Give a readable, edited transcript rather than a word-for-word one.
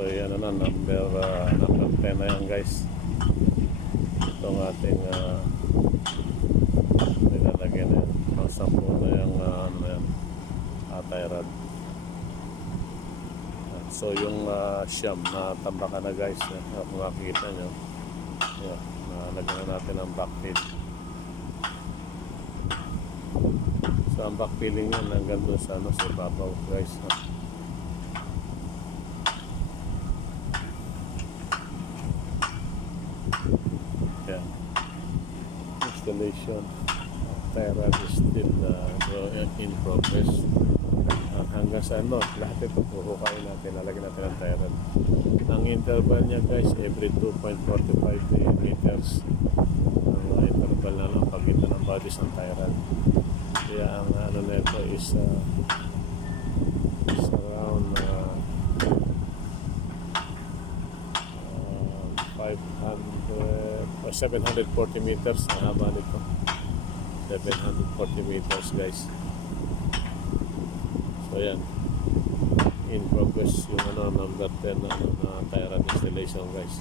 So yan na, number 10 na yan guys. Itong ating nilalagyan na yan. Ang 10 na yung ano na yan, tie rod. So yung siyam na tambakan na guys, kung makikita nyo, yan, nalagyan na natin ang backfill. So ang backfilling yan hanggang doon sa, sa ibabaw guys. Yan, installation tie rod is still in progress. Hanggang sa lahat ito puhukain natin, lalagyan natin ang tie rod. Ang interval niya guys, every 2.45 meters ang interval na lang pagitan ng bodies ng tie rod. Kaya ang ano na ito is around 500 or 740 meters ang haba nito. 740 meters guys. So yan, in progress yung number 10 na tie rod installation guys.